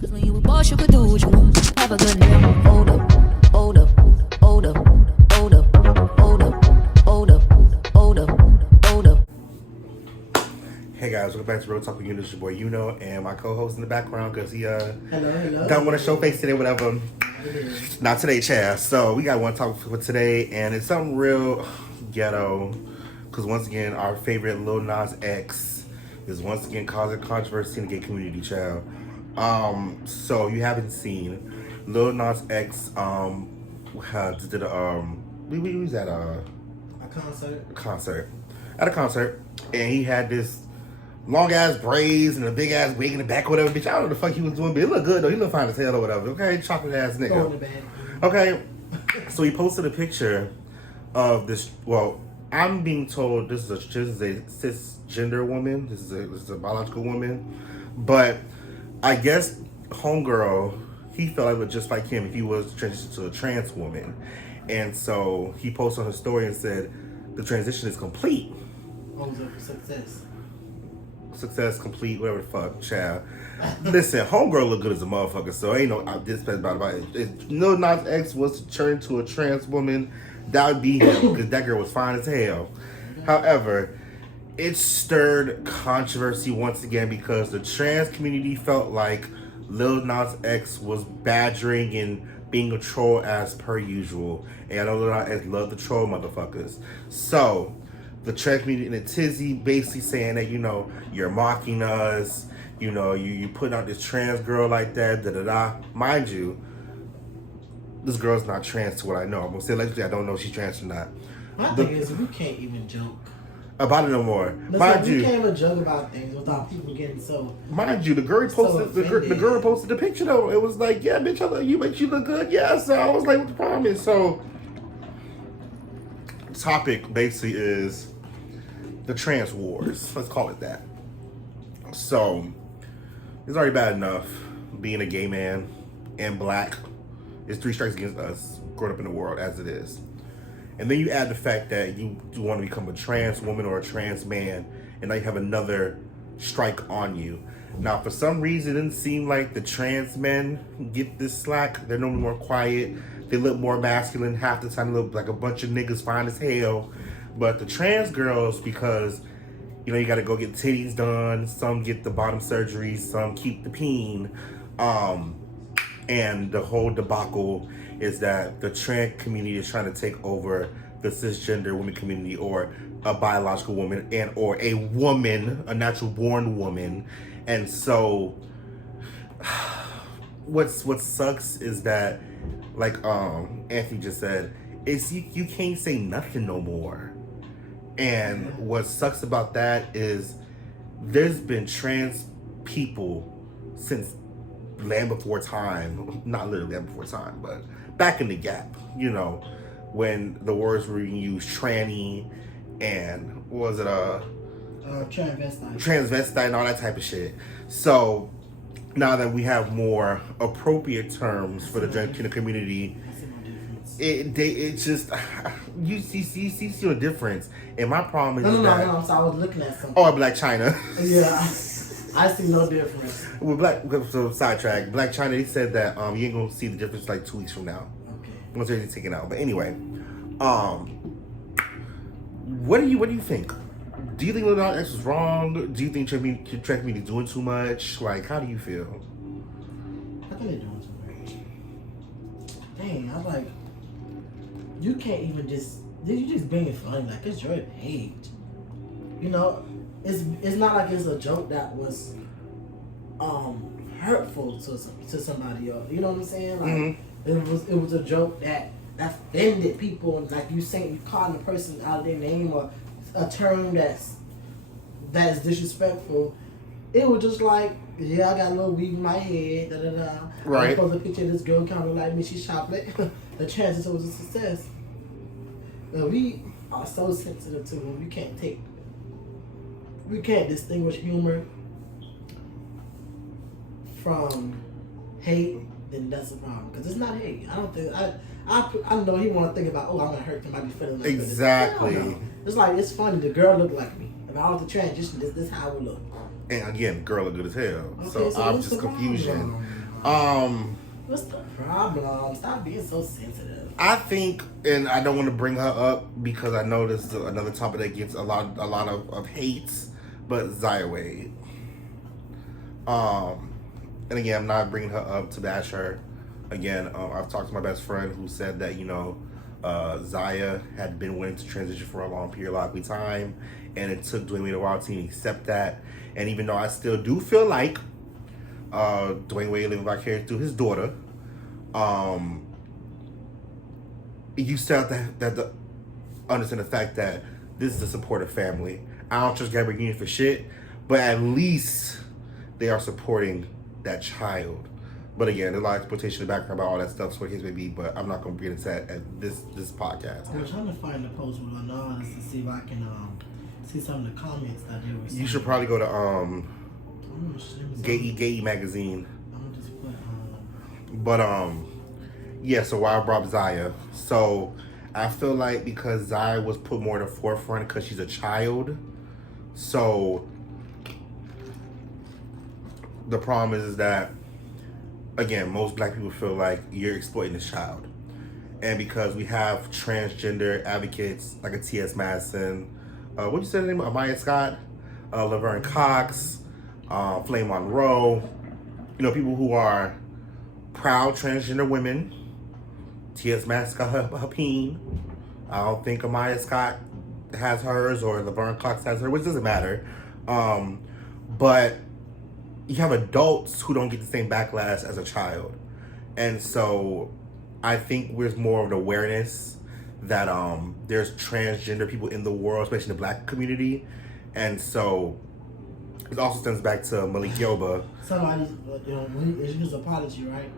Cause when you a boss, you could do what you want. Have a good name. Hold up, hold up, hold up, hold up, hold up, hold up, hold up, hold up. Hey guys, welcome back to Real Talk with It's your boy Yuno and my co-host in the background because he Hello. don't want to show face today, whatever. Not today, Chad. So we got one topic for today, and it's something real ghetto. Because once again, our favorite Lil Nas X is once again causing controversy in the gay community, child. So you haven't seen Lil Nas X did we was at a concert at a concert, and he had this long ass braids and a big ass wig in the back or whatever. Bitch, I don't know what the fuck he was doing, but it looked good though. He looked fine as hell or whatever. Okay, chocolate ass nigga. Okay, so he posted a picture of this. Well, I'm being told this is a cisgender woman. This is a biological woman, but I guess homegirl, he felt it was just like him if he was transitioned to a trans woman, and so he posted on his story and said the transition is complete. Thumbs up for success. Success complete, whatever the fuck, child. Listen, homegirl look good as a motherfucker, so ain't no disrespect about it. If Lil Nas X was to turn to a trans woman, that would be him, because that girl was fine as hell. However, it stirred controversy once again because the trans community felt like Lil Nas X was badgering and being a troll as per usual. And I know Lil Nas X love the troll motherfuckers. So the trans community and the tizzy basically saying that, you know, you're mocking us, you know, you putting out this trans girl like that, da-da-da. Mind you, this girl's not trans to what I know. I'm gonna say allegedly, I don't know if she's trans or not. My thing is, we can't even joke about it no more. Listen, we can't even joke about things without people getting so. Mind you, the girl posted the girl posted the picture though. It was like, yeah, bitch, I love you, but you look good. Yeah, so I was like, what the problem is? So the topic basically is the trans wars. Let's call it that. So it's already bad enough being a gay man and black. It's 3 strikes against us growing up in the world as it is. And then you add the fact that you want to become a trans woman or a trans man, and now you have another strike on you. Now, for some reason, it didn't seem like the trans men get this slack. They're normally more quiet. They look more masculine. Half the time, they look like a bunch of niggas fine as hell. But the trans girls, because, you know, you got to go get titties done. Some get the bottom surgery. Some keep the peen. And the whole debacle is that the trans community is trying to take over the cisgender women community, or a biological woman, and or a woman, a natural born woman. And so what sucks is that, like Anthony just said, is you can't say nothing no more. And what sucks about that is there's been trans people since Land Before Time, not literally Land Before Time, but back in the gap, you know, when the words were used, tranny, and what was it, transvestite and all that type of shit. So now that we have more appropriate terms for the gender community, it just you see the difference. And my problem is No. So I was looking at something. Oh, Black China. Yeah. I see no difference. So sidetrack. Black China, he said that you ain't gonna see the difference like 2 weeks from now. Okay. Once everything's taken out. But anyway, what do you think? Do you think Lil Nas X is wrong? Do you think trans community doing too much? Like, how do you feel? I think they're doing too much. Dang, I'm like, you can't even you just being funny. Like, it's your page. You know, it's not like it's a joke that was hurtful to somebody else. You know what I'm saying? Like, it was a joke that offended people, and like you saying, you calling a person out of their name or a term that's disrespectful. It was just like, yeah, I got a little weed in my head, Right. I post a picture of this girl kind of like me, she's chocolate. The chances it was a success. But we are so sensitive to it. We can't distinguish humor from hate. Then that's a problem, because it's not hate. I don't think I know he want to think about, oh, I'm gonna hurt somebody feeling like exactly. This. It's like, it's funny. The girl looked like me. If I was to transition, this is how I would look. And again, girl look good as hell. Okay, so I'm just confusion. What's the problem? Stop being so sensitive. I think, and I don't want to bring her up because I know this is another topic that gets a lot of hates, but Zaya Wade. And again, I'm not bringing her up to bash her. Again, I've talked to my best friend who said that, Zaya had been willing to transition for a long periodic time, and it took Dwayne Wade a while to accept that. And even though I still do feel like Dwayne Wade living vicariously through his daughter, you still have to understand the fact that this is a supportive family. I don't trust Gabrielle Union for shit, but at least they are supporting that child. But again, there's a lot of exploitation in the background about all that stuff, so what case may be, but I'm not going to get into that at this podcast. I'm trying to find the post with Anonymous to see if I can see some of the comments that they were saying. You should probably go to Gay Magazine. I'm going to just put But yeah, so why I brought up Zaya. So I feel like because Zaya was put more in the forefront because she's a child. So the problem is that, again, most black people feel like you're exploiting this child. And because we have transgender advocates like a T.S. Madison, what'd you say the name? Amaya Scott, Laverne Cox, Flame Monroe, people who are proud transgender women. T.S. Madison got her peen. I don't think Amaya Scott has hers or Laverne Cox has hers, which doesn't matter. But you have adults who don't get the same backlash as a child. And so I think there's more of an awareness that there's transgender people in the world, especially in the black community. And so it also stems back to Malik Yoba. Somebody, it's his apology, right?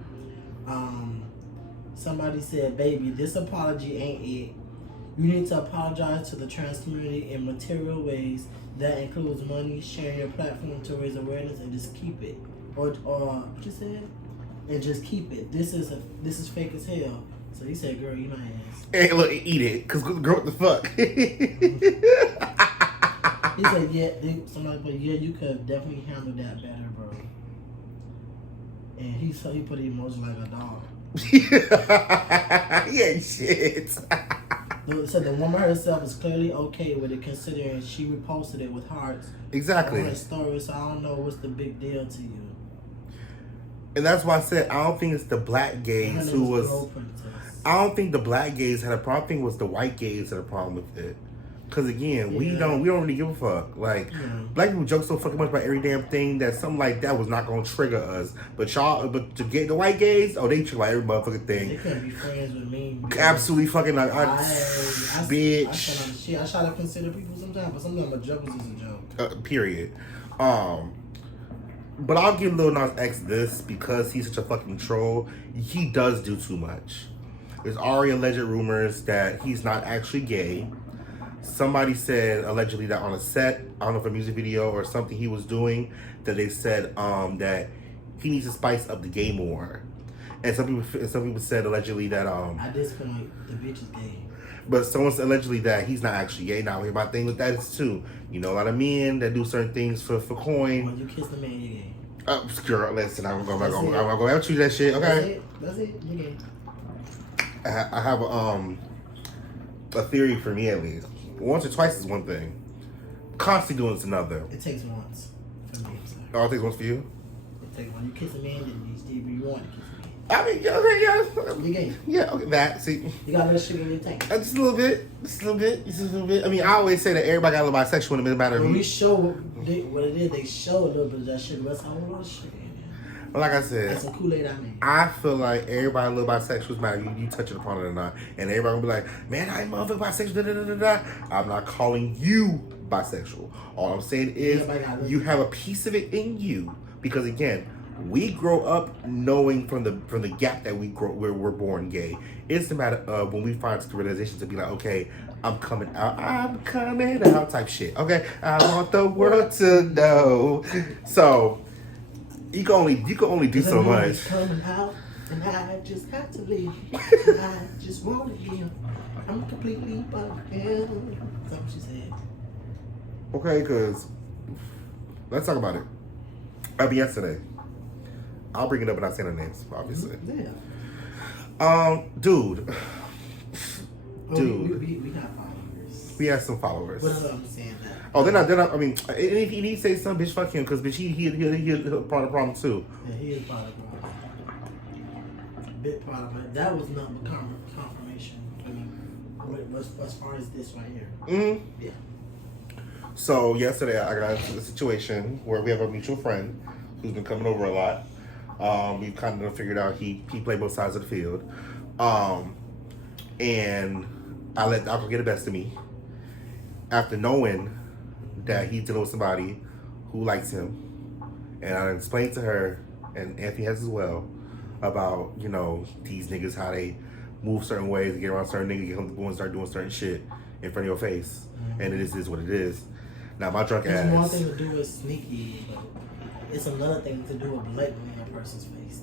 Somebody said, baby, this apology ain't it. You need to apologize to the trans community in material ways. That includes money, sharing your platform to raise awareness, and just keep it. Or what you said? And just keep it. This is fake as hell. So he said, girl, you my ass. Hey, look, eat it. Because girl, what the fuck? He said, yeah, somebody put, yeah, you could have definitely handled that better, bro. And he put the emoji like a dog. Yeah, shit. So the woman herself is clearly okay with it, considering she reposted it with hearts. Exactly. On her story, so I don't know what's the big deal to you. And that's why I said I don't think it's the black gays who was. I don't think the black gays had a problem. I think it was the white gays had a problem with it. Because again, we don't really give a fuck. Like black people joke so fucking much about every damn thing that something like that was not gonna trigger us. But to get the white gays, they trigger like every motherfucking thing. They couldn't be friends with me. Absolutely fucking like bitch. I try to consider people sometimes, but sometimes a joke is just a joke. Period. But I'll give Lil Nas X this because he's such a fucking troll. He does do too much. There's already alleged rumors that he's not actually gay. Somebody said allegedly that on a set, I don't know if a music video or something he was doing, that they said that he needs to spice up the gay more. And some people said allegedly that at this point the bitch is gay. But someone said allegedly that he's not actually gay. Now my thing with that is too, a lot of men that do certain things for coin. When you kiss the man, you're gay. Girl, listen, I'm gonna out you that shit, okay? That's it. You're gay. I have a theory for me at least. Once or twice is one thing. Constantly doing is another. It takes once for me. Oh, it takes once for you? It takes when you kiss a man, then you want to kiss a man. I mean, okay, yeah. You're gay. Yeah, okay, that. See. You got a little sugar in your tank. Just a little bit. I mean, I always say that everybody got a little bisexual in the matter. When we show what it is, they show a little bit of that sugar. That's how a little sugar in there. But like I said, that's some Kool-Aid I made. I feel like everybody a little bisexual matter. You touch it upon it or not. And everybody will be like, man, I ain't motherfucking bisexual. Da, da, da, da, da. I'm not calling you bisexual. All I'm saying is you have a piece of it in you. Because again, we grow up knowing from the gap that we're born gay. It's the matter of when we find the realization to be like, okay, I'm coming out type shit. Okay, I want the world to know. So you can only do so much. Coming out, and I just have to leave. I just want to leave. I'm completely bugged. That's what she said. Okay, because let's talk about it. Yesterday, I'll bring it up without saying their names, obviously. Yeah. Dude. Oh, Dude. We got followers. We have some followers. What I'm saying that. Oh, they're not. I mean, if he needs to say something, bitch, fuck him, because bitch, he part of the problem too. Yeah, he is part of the problem. Big part of it. That was not confirmation. I mean, as far as this right here. Mm-hmm. Yeah. So yesterday I got into a situation where we have a mutual friend who's been coming over a lot. We've kind of figured out he played both sides of the field. And I let the alcohol get the best of me. After knowing that he's dealing with somebody who likes him. And I explained to her, and Anthony has as well, about, you know, these niggas, how they move certain ways, get around certain niggas, get comfortable and start doing certain shit in front of your face. Mm-hmm. And it is what it is. Now my drunk It's ass. one thing to do with sneaky, but it's another thing to do with blatantly in a person's face,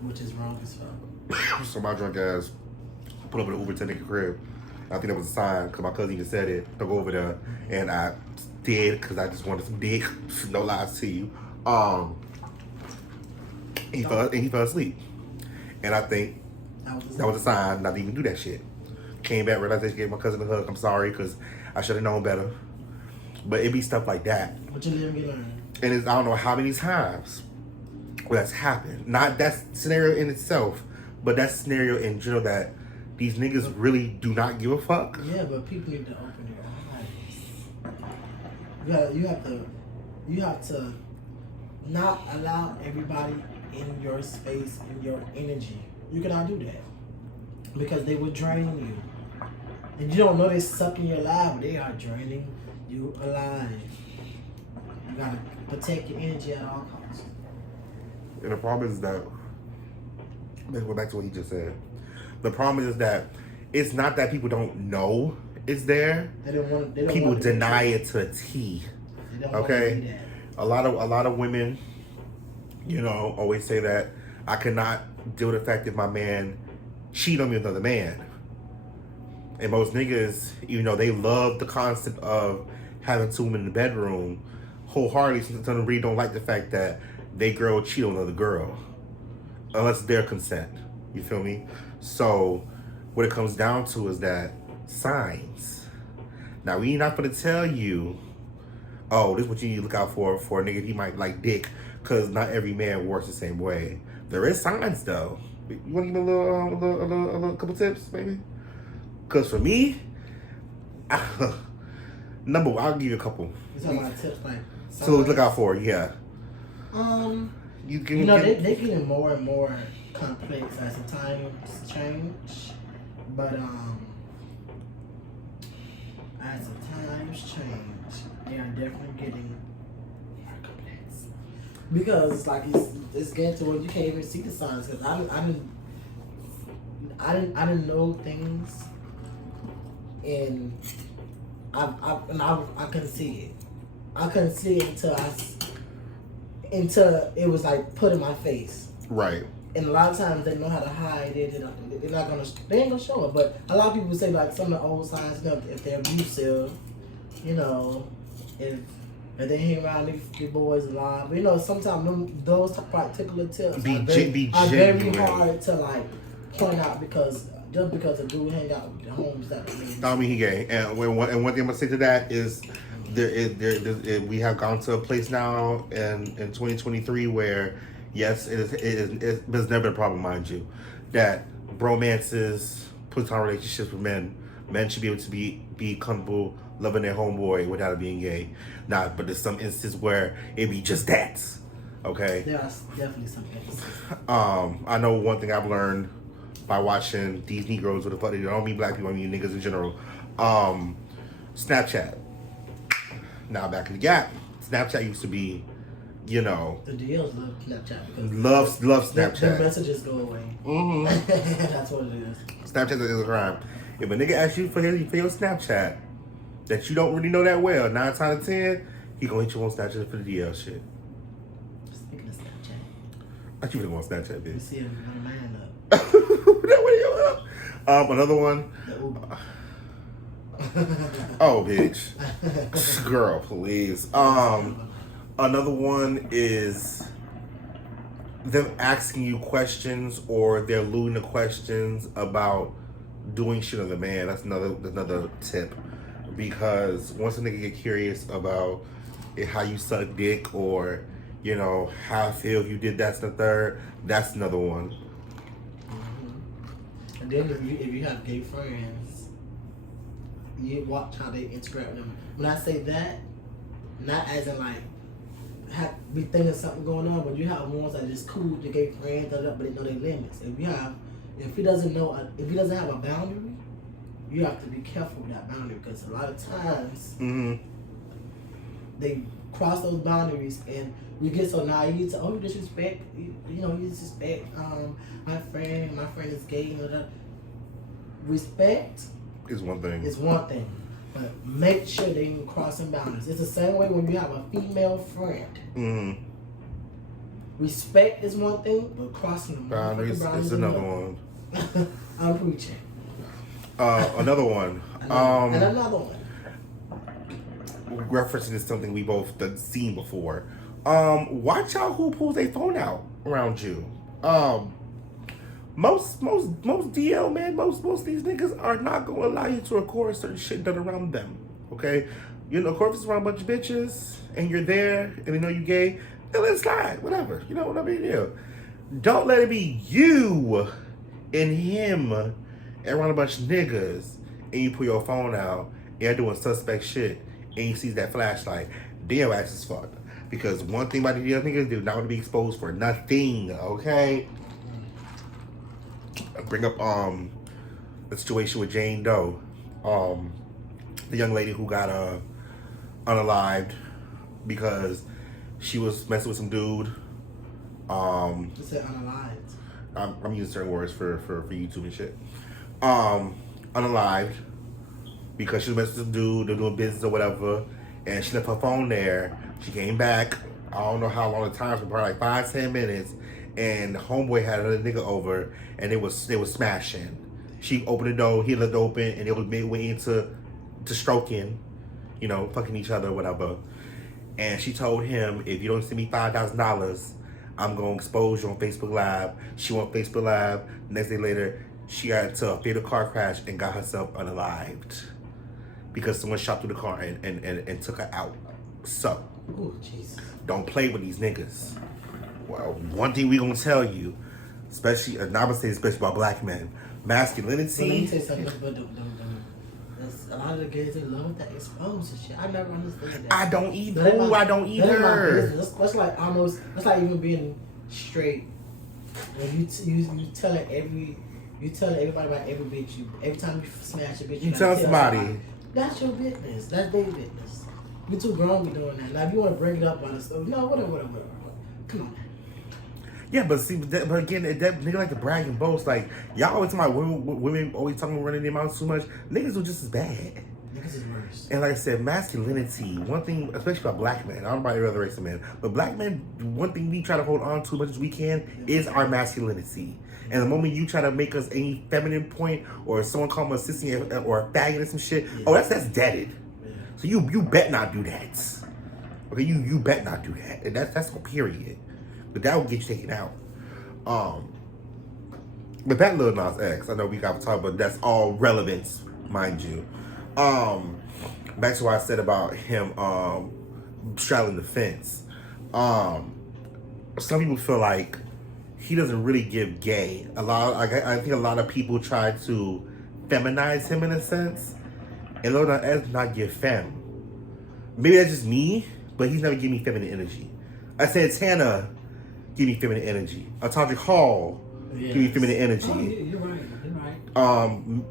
which is wrong as fuck. So my drunk ass put up an Uber to the nigga crib. I think that was a sign because my cousin even said it to go over there, and I did because I just wanted some dick. No lies to you. He fell asleep, and I think that was a sign not to even do that shit. Came back, realized I gave my cousin a hug. I'm sorry because I should have known better. But it be stuff like that. But you live and you learn. And it's, I don't know how many times where that's happened. Not that scenario in itself, but that scenario in general that these niggas really do not give a fuck. Yeah, but people need to open their eyes. You have to not allow everybody in your space, in your energy. You cannot do that. Because they will drain you. And you don't know they're sucking your life, but they are draining you alive. You gotta protect your energy at all costs. And the problem is that, let's go back to what he just said. The problem is that it's not that people don't know it's there. They don't People want to deny it to a T. They don't want to Okay? be that. A lot of women, you know, always say that I cannot deal with the fact that my man cheat on me with another man. And most niggas, you know, they love the concept of having two women in the bedroom wholeheartedly. Some of them really don't like the fact that they girl cheat on another girl unless their consent. You feel me? So what it comes down to is that signs. Now we not gonna tell you, oh, this is what you need to look out for a nigga. He might like dick, because not every man works the same way. There is signs though. You want to give me a little couple tips, maybe? Because for me, I'll give you a couple. You talking about tips like So look out for, yeah. You can. You know, they're getting more and more complex as the times change. But as the times change, they are definitely getting more complex. Because it's like it's getting to where you can't even see the signs. Because I didn't know things, and I couldn't see it. I couldn't see it until it was like put in my face. Right. And a lot of times they know how to hide it. They ain't gonna show it. But a lot of people say like some of the old signs, you know, if they're abusive, you know, if they hang around these boys a lot. But you know, sometimes those particular tips are very hard to like point out because a dude hang out with the homies that I mean, he gay. And one thing I'm gonna say to that is, we have gone to a place now in 2023 where, yes, it's never been a problem, mind you, that bromances, platonic relationships with men should be able to be comfortable loving their homeboy without it being gay. But there's some instances where it be just that. Okay. There are definitely some instances. I know one thing I've learned by watching these Negroes, what the fuck, they don't mean black people, I mean niggas in general. Snapchat. Now back in the gap, Snapchat used to be, you know, the DLs love Snapchat because love Snapchat. Their messages go away. Mm-hmm. That's what it is. Snapchat is a crime. If a nigga asks you for your Snapchat that you don't really know that well, 9 times out of 10, he gonna hit you on Snapchat for the DL shit. Speaking of Snapchat, I keep it on Snapchat, you bitch. see him on a man up. That video up. Another one. The Uber. Oh, bitch. Girl, please. Another one is them asking you questions or they're alluding to questions about doing shit on the man. That's another tip. Because once a nigga get curious about how you suck dick or, you know, how I feel if you did that's the third, that's another one. Mm-hmm. And then if you have gay friends, you watch how they interact with them. When I say that, not as in like be thinking something going on, but you have ones that just cool with your gay friends, but they know their limits. If he doesn't have a boundary, you have to be careful with that boundary because a lot of times they cross those boundaries and we get so naive to you disrespect you disrespect my friend is gay, respect is one thing. But make sure they ain't crossing boundaries. It's the same way when you have a female friend. Respect is one thing, but crossing the boundaries is another one. I'm preaching. Another one. And another one. Referencing to something we both done seen before. Watch out who pulls their phone out around you. Most DL man, most of these niggas are not gonna allow you to record certain shit done around them. Okay, you know, of course it's around a bunch of bitches and you're there and they know you gay. Then let it slide, whatever. You know what I mean? Yeah. Don't let it be you and him and around a bunch of niggas and you pull your phone out and you're doing suspect shit and you see that flashlight. Damn ass is fucked. Because one thing about the DL niggas, they're not gonna be exposed for nothing. Okay. Bring up the situation with Jane Doe, the young lady who got unalived because she was messing with some dude. You said unalived. I'm using certain words for YouTube and shit. Unalived because she was messing with some dude. They're doing business or whatever, and she left her phone there. She came back. I don't know how long the time was, probably like 5-10 minutes. And homeboy had another nigga over, and they was smashing. She opened the door, he left it open, and they was midway into stroking, you know, fucking each other or whatever. And she told him, if you don't send me $5,000, I'm gonna expose you on Facebook Live. She went on Facebook Live. Next day later, she got into a fatal car crash and got herself unalived because someone shot through the car and took her out. So, ooh, Jesus. Don't play with these niggas. Well, one thing we gonna tell you, especially about black men, masculinity. Well, let me tell you something, but a lot of the gays, they love that exposed and shit. I never understood that. I don't either. That's like even being straight. When you telling everybody about every bitch every time you smash a bitch, you tell somebody. That's your business. That's their business. You too grown to be doing that. Now if you want to bring it up on the stuff, no, whatever. Come on. Yeah, but see, but again, that nigga like to brag and boast. Like, y'all always talking about women always talking about running their mouths too much. Niggas are just as bad. Niggas is worse. And like I said, masculinity, one thing, especially about black men, I don't know about every other race of men, but black men, one thing we try to hold on to as much as we can is our masculinity. And the moment you try to make us any feminine point or someone call them a sissy or a faggot or some shit, that's deaded. Yeah. So you bet not do that. Okay, you bet not do that. And that's a period. But that will get you taken out. But that Lil Nas X, I know we got to talk about that's all relevance, mind you. Back to what I said about him straddling the fence. Some people feel like he doesn't really give gay. I think a lot of people try to feminize him in a sense. And Lil Nas X does not give femme. Maybe that's just me, but he's never given me feminine energy. I said Tana give me feminine energy. Todrick Hall give me feminine energy. Oh, you're right.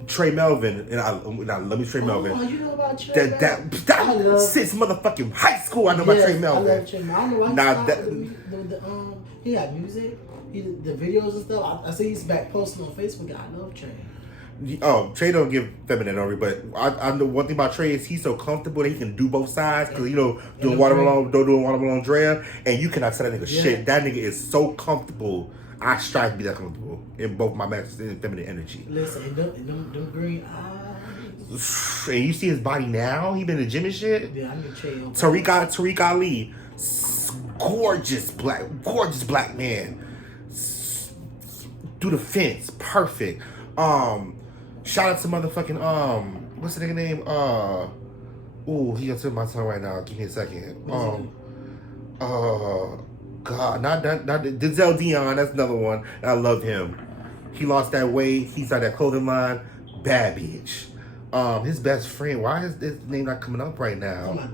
Trey Melvin, and I love me Trey Melvin. Oh, you know about Trey Melvin? That since motherfucking high school, I know about Trey Melvin. I love Trey Melvin. I know why he had music, the videos and stuff. I see he's back posting on Facebook. I love Trey. Oh, Trey don't give feminine energy, but I know one thing about Trey is he's so comfortable that he can do both sides because doing watermelon Drea, and you cannot tell that nigga shit. That nigga is so comfortable. I strive to be that comfortable in both my masculine and feminine energy. Listen, them green eyes. And you see his body now. He been in the gym and shit. Yeah, I need Tariq Ali, gorgeous black man. do the fence, perfect. Shout out to motherfucking what's the nigga name? Ooh, he gonna tip my tongue right now. Give me a second. God, not Denzel Dion. That's another one. I love him. He lost that weight. He started that clothing line. Bad bitch. His best friend. Why is his name not coming up right now?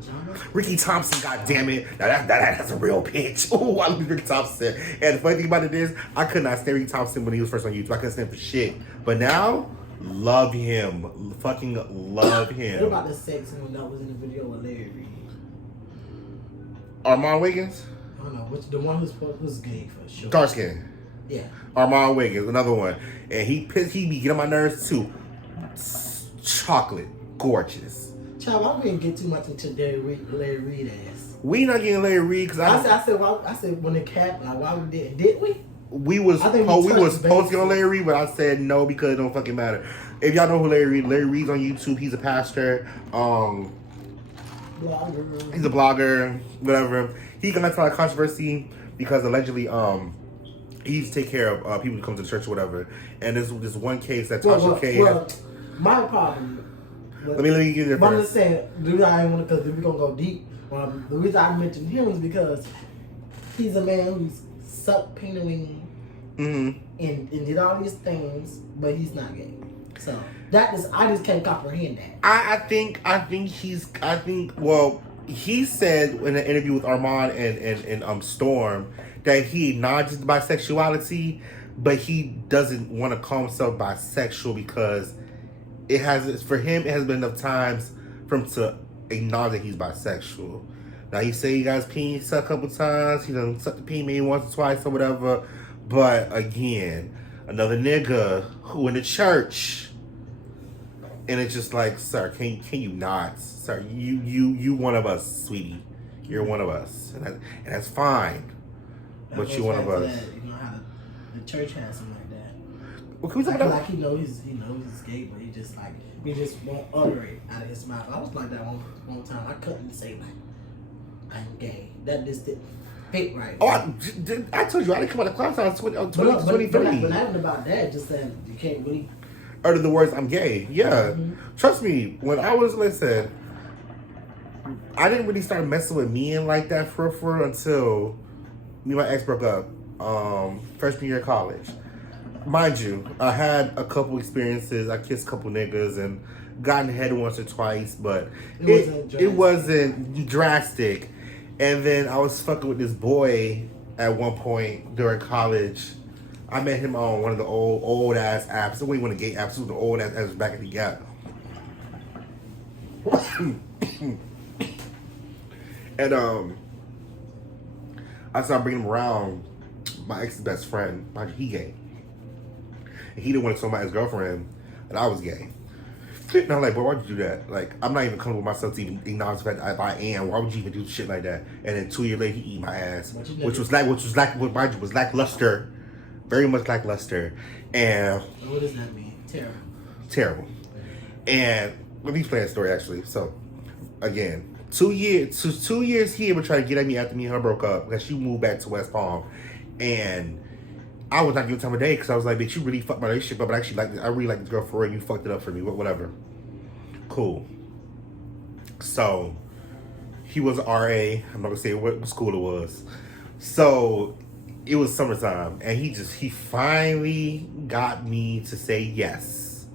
Ricky Thompson. God damn it. Now that's a real bitch. Oh, I love Ricky Thompson. And the funny thing about it is, I could not stand Ricky Thompson when he was first on YouTube. I couldn't stand for shit. But now, love him. Fucking love him. What about the sex one that was in the video with Larry Reid? Armand Wiggins? I don't know. Which the one who's gay for sure. Dark skin. Yeah. Armand Wiggins, another one. And he be getting on my nerves too. Chocolate. Gorgeous. Child, I wouldn't get too much into Larry Reid ass. We not getting Larry Reid because I said when it happened, like, why we did we? We was supposed to get on Larry Reid, but I said no because it don't fucking matter. If y'all know who Larry Reid's on YouTube. He's a pastor. Blogger. He's a blogger, whatever. He got into a lot of controversy because allegedly he used to take care of people who come to the church or whatever. And there's this one case that Tasha K. My problem. Let me give you the first. I'm just saying, the reason I want to, because we're gonna go deep. The reason I mentioned him is because he's a man who's sucked penalty and did all these things, but he's not gay. So I just can't comprehend that. Well, he said in an interview with Armand and Storm that he acknowledges bisexuality, but he doesn't want to call himself bisexual because it has been enough times for him to acknowledge that he's bisexual. Now he say he got his penis sucked a couple times, he done sucked the penis maybe once or twice or whatever. But again, another nigga who in the church. And it's just like, sir, can you not? Sir, you one of us, sweetie. You're one of us. And that's fine. But you're one of us. You know how the church has him like that. Well, can we talk about like he knows he's gay, but he just won't utter it out of his mouth. I was like that one time. I couldn't say like I'm gay. That just didn't fit right. Oh, I told you I didn't come out of class on 2023. But not even about that. Just that you can't really utter the words I'm gay. Yeah. Trust me, when I was I didn't really start messing with men like that for until me and my ex broke up. Freshman year of college. Mind you, I had a couple experiences. I kissed a couple niggas and gotten head once or twice, but it wasn't drastic. And then I was fucking with this boy at one point during college. I met him on one of the old ass apps. It wasn't one of the gay apps. It was the old ass apps back in the gap. And I started bringing him around my ex's best friend. He gay. And he didn't want to tell my ex-girlfriend that I was gay. And I'm like, bro, why'd you do that? Like, I'm not even comfortable with myself to even acknowledge the fact that I am. Why would you even do shit like that? And then 2 years later, he eat my ass, which was lackluster, very much lackluster. And what does that mean? Terrible. And let me explain that story actually. So, again, 2 years he would try to get at me after me and her broke up because she moved back to West Palm, and I was not giving time of day because I was like, bitch, you really fucked my relationship up, but I really like this girl for real. You fucked it up for me, whatever. Cool. So, he was RA. I'm not gonna say what school it was. So, it was summertime, and he finally got me to say yes.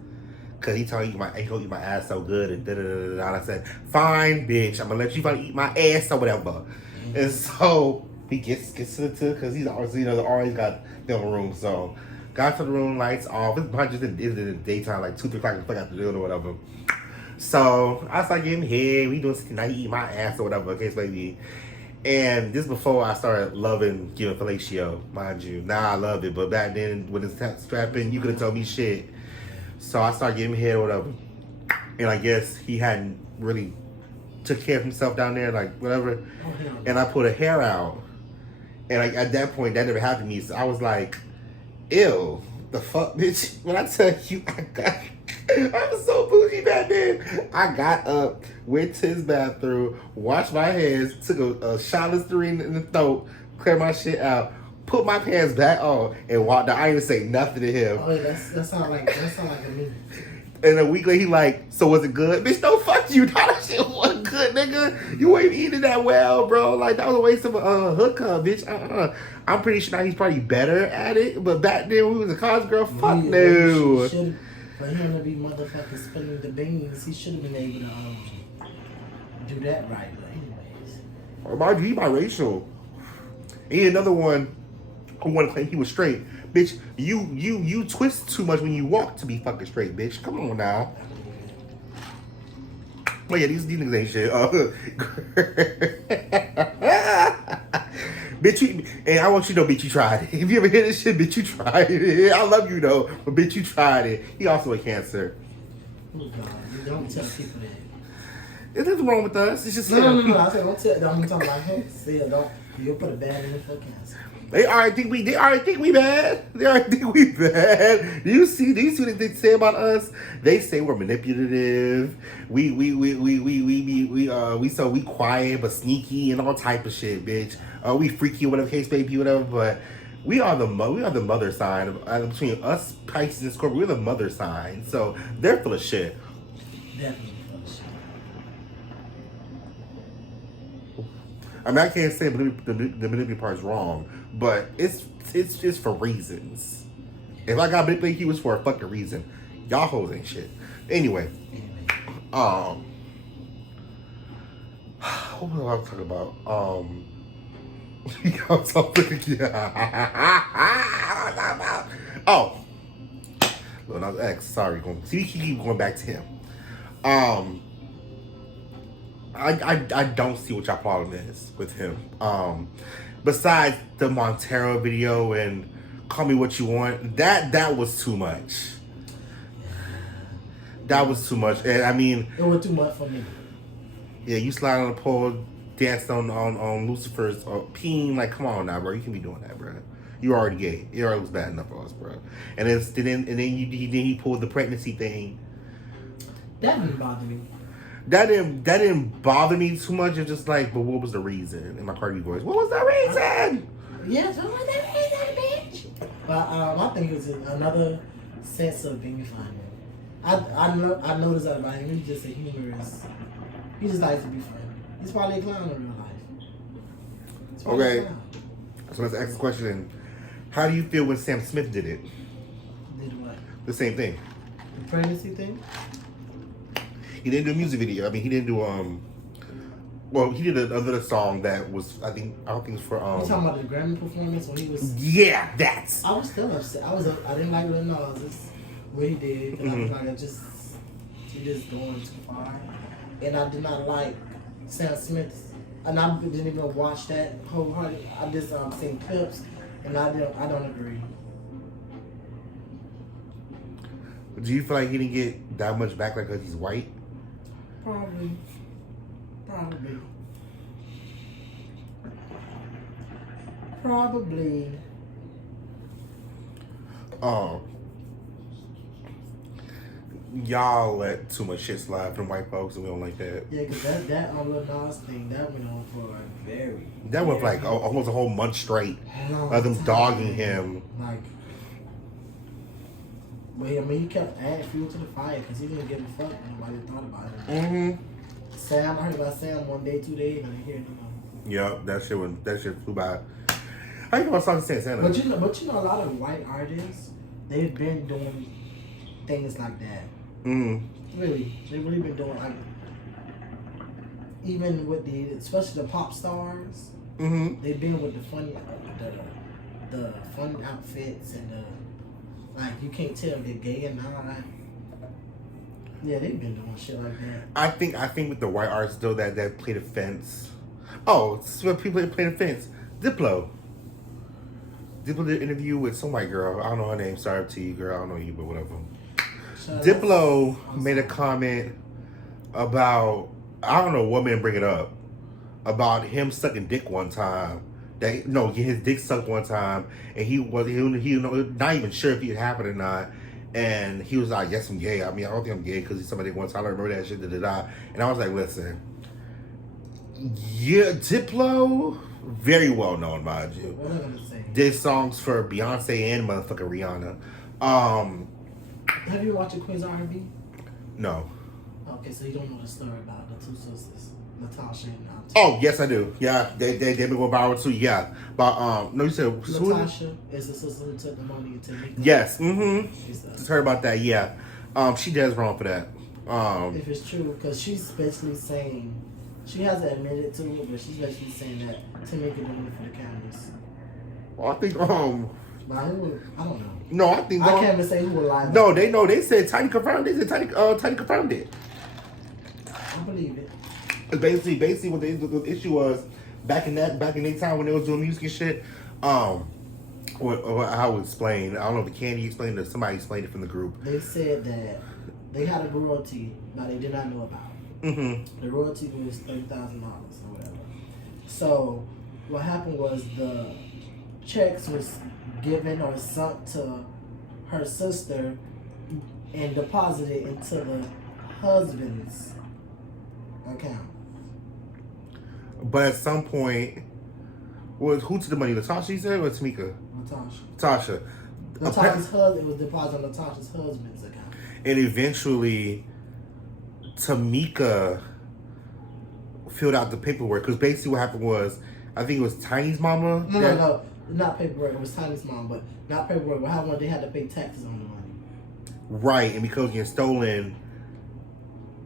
Cause he told me he gonna eat my ass so good and And I said, fine, bitch, I'm gonna let you finally eat my ass or whatever. And so he gets to the cause he's always always got film room. So got to the room, lights off. It's just in the daytime, like 2-3 o'clock, I got to do it or whatever. So I started getting head. We doing something. I eat my ass or whatever, case maybe. And this before I started loving giving fellatio, mind you. Now I love it, but back then when it's strapping, you could have told me shit. So I started giving head or whatever. And I guess he hadn't really took care of himself down there, like whatever. And I put a hair out. And at that point, that never happened to me. So I was like, ew, the fuck, bitch. When I tell you, I was so bougie back then. I got up, went to his bathroom, washed my hands, took a shot of Listerine in the throat, cleared my shit out, put my pants back on, and walked out. I didn't say nothing to him. Oh, yeah, that sound like a movie. And a week later, he like, so was it good? Bitch, no, fuck you. That shit wasn't good, nigga. You ain't eating that well, bro. Like, that was a waste of a hookup, bitch. I'm pretty sure now he's probably better at it. But back then, when he was a college girl, fuck no. For him to be motherfucking spilling the beans, he should have been able to do that right. But anyways. Mind you, he biracial. And another one who wanted to claim he was straight. Bitch, you twist too much when you walk to be fucking straight, bitch. Come on now. Oh yeah, these niggas ain't shit. Bitch, and I want you to know, bitch, you tried it. If you ever hear this shit, bitch, you tried it. I love you though, but bitch, you tried it. He also a Cancer. Oh God, you don't tell people that. There's nothing wrong with us. It's just No. I said don't tell. I'm talking about him. Still, don't. You'll put a bad in for Cancer. They already think we bad. They already think we bad. Do you see what they say about us? They say we're manipulative. We quiet but sneaky and all type of shit, bitch. We freaky, whatever case may be, whatever. But we are the mother sign between us, Pisces and Scorpio. We're the mother sign, so they're full of shit. Definitely full of shit. I mean, I can't say the manipulative part is wrong, but it's for reasons. If I got manipulated, he was for a fucking reason. Y'all hoes ain't shit. Anyway, what was I talking about? Lil Nas X. Sorry, see, keep going back to him. I don't see what y'all problem is with him. Besides the Montero video and Call Me What You Want, that was too much. That was too much. And I mean, it was too much for me. Yeah, you slide on the pole, dance on Lucifer's peen. Like, come on now, bro. You can be doing that, bro. You already gay. It already was bad enough for us, bro. And then he pulled the pregnancy thing. That didn't bother me. That didn't bother me too much. It's just like, but what was the reason? In my Cardi B voice, what was the reason? Yes, what was the reason, bitch? But I think it's another sense of being funny. I noticed that about him. He's just a humorous. He just likes to be funny. He's probably a clown in real life. Okay. So let's ask the question. How do you feel when Sam Smith did it? Did what? The same thing. The pregnancy thing? He didn't do a music video. I mean, he didn't do well, he did another song that was I don't think it was for You talking about the Grammy performance when he was? Yeah, that's. I was still upset. I didn't like Lil Nas what he did. Cause I was like, he just going too far. And I did not like Sam Smith. And I didn't even watch that wholeheartedly. I just seen clips, and I don't agree. Do you feel like he didn't get that much backlash because he's white? Probably. Y'all let too much shit slide from white folks, and we don't like that. Yeah, because that Lil Nas thing, that went on for a very... That went for like almost a whole month straight of them time. dogging him. Like... But I mean, he kept adding fuel to the fire because he didn't give a fuck. Nobody thought about it. Sam, I heard about Sam 1 day, 2 days, and I didn't hear him. Yup, that shit flew by. I think about Song Santana. But you know, a lot of white artists, they've been doing things like that. Really, they've really been doing like, even with especially the pop stars, they've been with the fun outfits and like you can't tell if they're gay or not. Yeah, they've been doing shit like that. I think with the white artists though that play the fence. Oh, this is what people play the fence. Diplo did an interview with some white girl. I don't know her name. Sorry to you, girl. I don't know you, but whatever. Diplo made a comment about, I don't know what man bring it up, about him sucking dick one time. His dick sucked one time, and he not even sure if it happened or not. And he was like, "Yes, I'm gay. I mean, I don't think I'm gay because he's somebody one time. I remember that shit." And I was like, "Listen, yeah, Diplo, Very well known, mind you. What am I gonna say? Did songs for Beyonce and motherfucking Rihanna. Have you watched the Queen's R&B? No. Okay, so you don't know the story about the two sisters, Natasha and Oh, yes, I do. Yeah, they been going viral too. Yeah, but no, you said Natasha is the sister who took the money into Mika. Yes, mm-hmm. She's Just heard about that. Yeah, she does wrong for that. if it's true, because she's basically saying, she hasn't admitted to it, but she's basically saying that Tamika did it for the cameras. I think But who, I don't know. no, I think I can't even say who would lie. No, they know. They said Tiny confirmed. They said Tiny confirmed it. I believe it. Basically, what the issue was back in that time when they was doing music and shit. What I would explain. I don't know if the Candy explained it or somebody explained it from the group. They said that they had a royalty, but they did not know about it. Mm-hmm. The royalty was $30,000 or whatever. So what happened was the checks was given or sent to her sister and deposited into the husband's account. But at some point, who took the money? Natasha, you said, or Tamika? Natasha. Tasha. Natasha's husband, it was deposited on Natasha's husband's account. And eventually, Tamika filled out the paperwork. Because basically what happened was, I think it was Tiny's mama. No. Not paperwork. It was Tiny's mom, but not paperwork. What happened was they had to pay taxes on the money. Right, and because it getting stolen,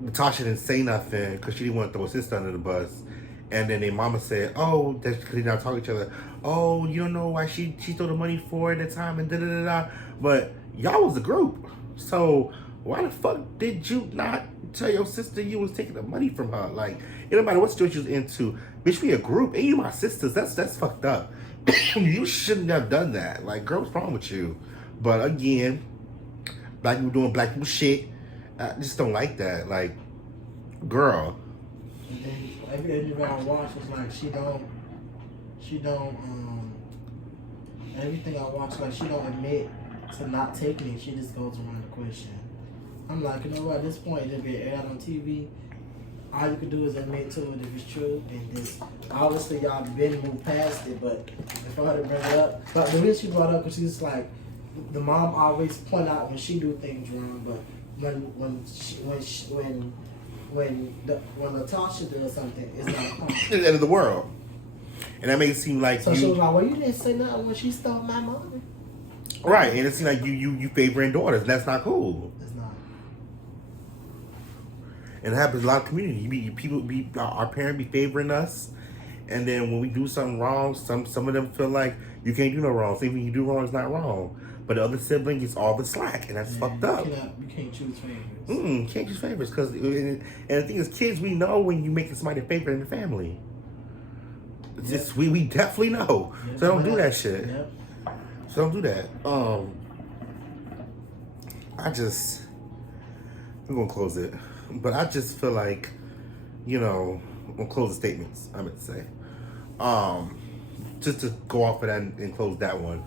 Natasha didn't say nothing because she didn't want to throw her sister under the bus. And then their mama said, oh, that's because they not talk to each other. Oh, you don't know why she threw the money for it at the time and da-da-da-da. But y'all was a group. So why the fuck did you not tell your sister you was taking the money from her? Like, it don't matter what situation you was into. Bitch, we a group. And you my sisters. That's fucked up. You shouldn't have done that. Like, girl, what's wrong with you? But again, black people doing black people shit. I just don't like that. Like, girl. And then every interview I watch was like she don't everything I watch, like she don't admit to not taking it, she just goes around the question. I'm like, you know what, at this point it'll get aired on TV. All you can do is admit to it if it's true, and this obviously y'all been moved past it, but if I had to bring it up, but the reason she brought it up because she's like, the mom always point out when she do things wrong, but when Natasha does something, it's not a problem. It's the end of the world. And that makes it seem like So she was like, well, you didn't say nothing when she stole my money. Right, and it seems like you favoring daughters, and that's not cool. It's not. And it happens in a lot of communities. Our parents be favoring us, and then when we do something wrong, some of them feel like you can't do no wrong. So even you do wrong, it's not wrong. But the other sibling gets all the slack, and that's fucked up. You can't choose favorites. You can't choose favorites, and the thing is, kids, we know when you making somebody a favorite in the family. It's just we definitely know. Yep. So don't do that shit. Yep. So don't do that. We're gonna close it, but I just feel like, I'm gonna close the statements. I meant to say, just to go off of that and close that one.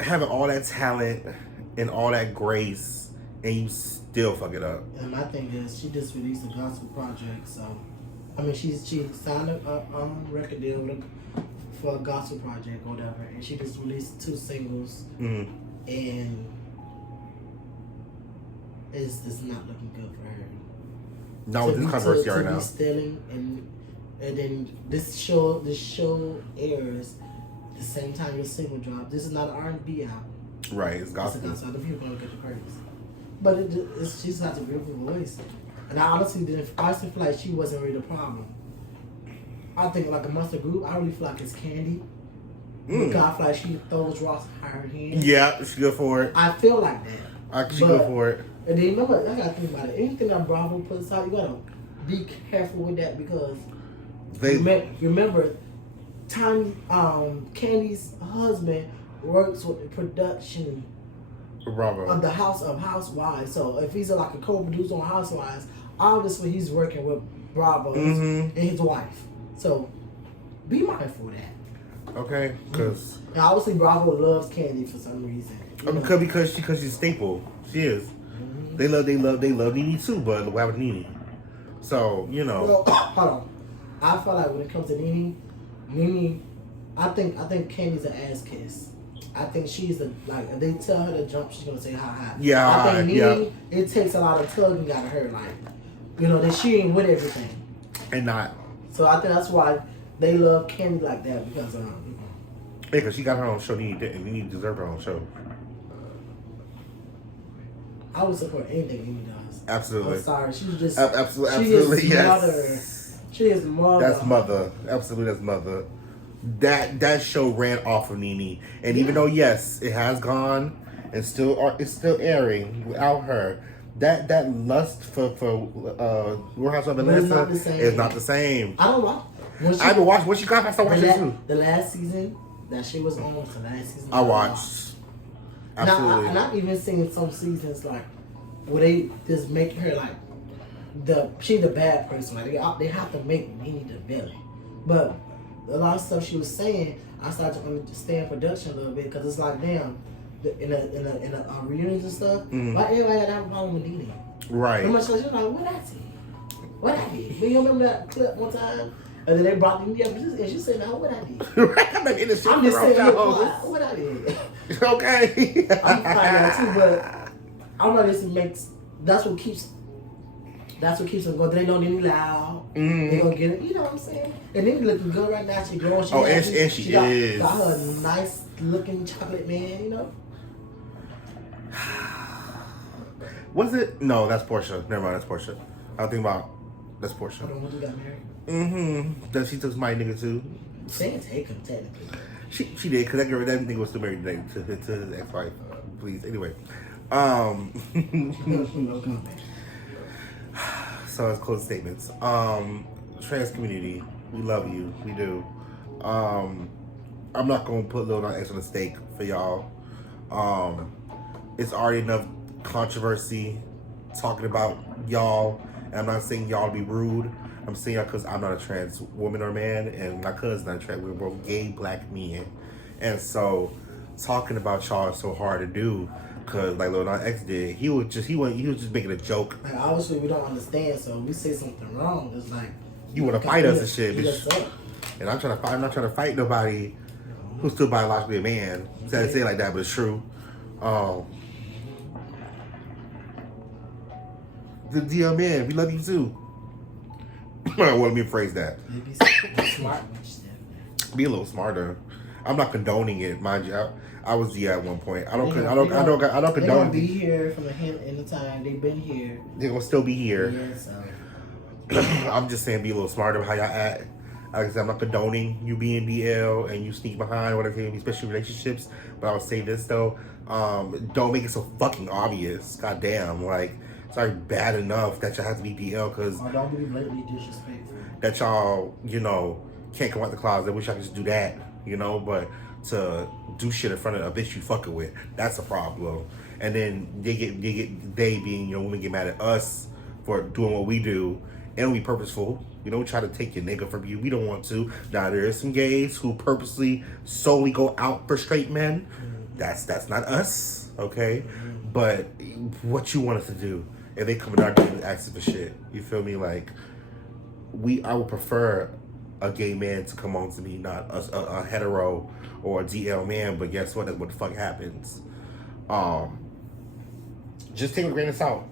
Having all that talent and all that grace, and you still fuck it up. And my thing is, she just released a gospel project, so I mean, she signed a record deal for a gospel project or whatever, and she just released 2 singles, and it's just not looking good for her. Not with this controversy right now. To be stealing, and then this show airs the same time your single drop. This is not an R&B album. Right, it's gospel. It's a gospel. Other people gonna get the praise, but she just has a beautiful voice. And I honestly feel like she wasn't really the problem. I think like amongst the group, I really feel like it's Candy. Because I feel like she throws rocks at her hand. Yeah, she good for it. I feel like that. She good for it. And then remember, I gotta think about it. Anything that Bravo puts out, you gotta be careful with that because remember, Candy's husband works with the production Bravo of the House of Housewives. So if he's like a co-producer on Housewives, obviously he's working with Bravo and his wife. So be mindful of that. Okay, because and obviously Bravo loves Candy for some reason. Because she's a staple. She is. They love Nene too, but what with Nene? So Well, hold on. I feel like when it comes to Nene, I think Candy's an ass kiss. I think she's like if they tell her to jump, she's gonna say how high. Yeah, I think Nene, yeah. it takes a lot of tugging out of her, like that she ain't with everything. And not. So I think that's why they love Candy like that because Yeah, because she got her own show. Nene deserve her own show. I would support anything Nene does. Absolutely. I'm sorry, she's just Absolutely, she is yes. mother. She is mother. That's mother. Absolutely, that's mother. That show ran off of Nene, and even though yes, it has gone and it's still airing without her. That lust for Real Housewives of Atlanta is not the same. I don't know. I haven't watched. When she got, I started watching it too. The last season that she was on was the last season. I watched. Absolutely. And I've even seen some seasons like where they just make her like she's the bad person. Like they have to make Nene the villain. But a lot of stuff she was saying, I started to understand production a little bit because it's like damn, in the reunions and stuff, why everybody got that problem with Nene? Right. How much you're like, what I see? What I did? Do you remember that clip one time? And then they brought Nene up and she said, "No, what I did." I'm not in the shit. I'm just saying, show. what I did. Okay. I'm fine that too, but I don't know. This makes that's what keeps them going. They know Nene loud. They gonna get it. You know what I'm saying? And Nene looking good right now. She growing. She and she is. Got her nice looking chocolate man. You know. Was it? No, that's Portia. Never mind, that's Portia. I think about that's Portia. Hold on, when you got married? That she took my nigga too. She didn't take him technically. She did because that nigga was still married to his ex-wife. Please, anyway. No comment. So let's close statements. Trans community, we love you. We do. I'm not gonna put Lil Nas X on the stake for y'all. It's already enough controversy talking about y'all. And I'm not saying y'all to be rude. I'm saying y'all because I'm not a trans woman or man, and my cousin's not trans. We're both gay black men, and so talking about y'all is so hard to do. Cause like Lil Nas X did, he was just making a joke. Like, obviously, we don't understand, so if we say something wrong, it's like You want to fight us and shit, beat bitch. us up. And I'm not trying to fight nobody who's still biologically a man. Sad to say it like that, but it's true. The DL man, we love you too. Well, let me phrase that. Maybe smart. Be a little smarter. I'm not condoning it, mind you. I was D at one point. I don't They're condone. gonna be here from the hint in the time. They've been here. They're gonna still be here. Yeah, so. I'm just saying, be a little smarter about how y'all act. Like I said, I'm not condoning you being DL and you sneak behind whatever, especially relationships. But I would say this though, don't make it so fucking obvious. Goddamn, like it's like bad enough that y'all have to be DL because Or don't be blatantly disrespectful. that y'all, can't come out the closet. I wish I could just do that, but to do shit in front of a bitch you fucking with, that's a problem. And then they being, women get mad at us for doing what we do and we purposeful. We don't try to take your nigga from you. We don't want to. Now there is some gays who purposely solely go out for straight men. That's not us, okay? But what you want us to do if they come in our DMs asking for shit, you feel me? Like I would prefer a gay man to come on to me, not a hetero or a DL man. But guess what? That's what the fuck happens. Just take it with a grain of salt,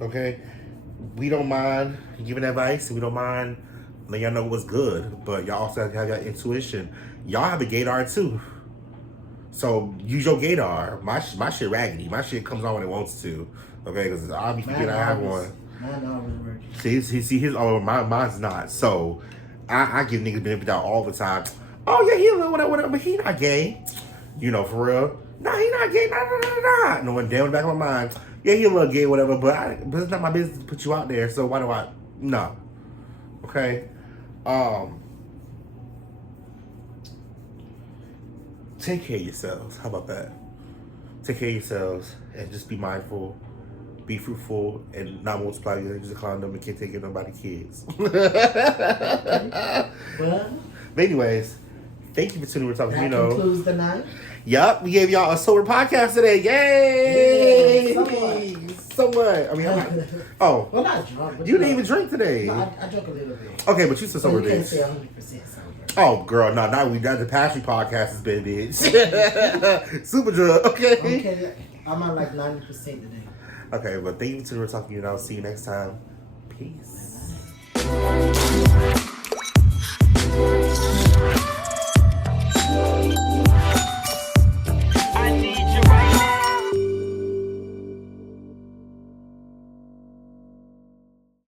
okay? We don't mind giving advice, and we don't mind letting y'all know what's good. But y'all also have to have your intuition. Y'all have a gaydar too, so use your gaydar. My shit raggedy. My shit comes on when it wants to, okay? Because I'll be forgetting I have one. Mine always work. See his. Oh, mine's not. So I give niggas benefit out all the time. Oh yeah, he a little whatever, but he not gay. For real. Nah, he not gay. Nah. No one damn in the back of my mind. Yeah, he a little gay, whatever, but it's not my business to put you out there. So why do I? No. Okay. Take care of yourselves. How about that? Take care of yourselves and just be mindful. Be fruitful and not multiply. Use a condom and can't take care of nobody's kids. Well, But anyways, thank you for tuning in. We're talking. that concludes the night. Yup, we gave y'all a sober podcast today. Yay! Yes, So what? I mean, oh, Well, not drunk. But you didn't even drink today. No, I drank a little bit. Okay, but you still So sober, you can't bitch. say 100% sober. Oh, girl, no, not we. Not the Passion podcast has been, bitch. Super drug, okay? Okay, I'm at like 90% today. Okay, but thank you for talking to you, and I'll see you next time. Peace.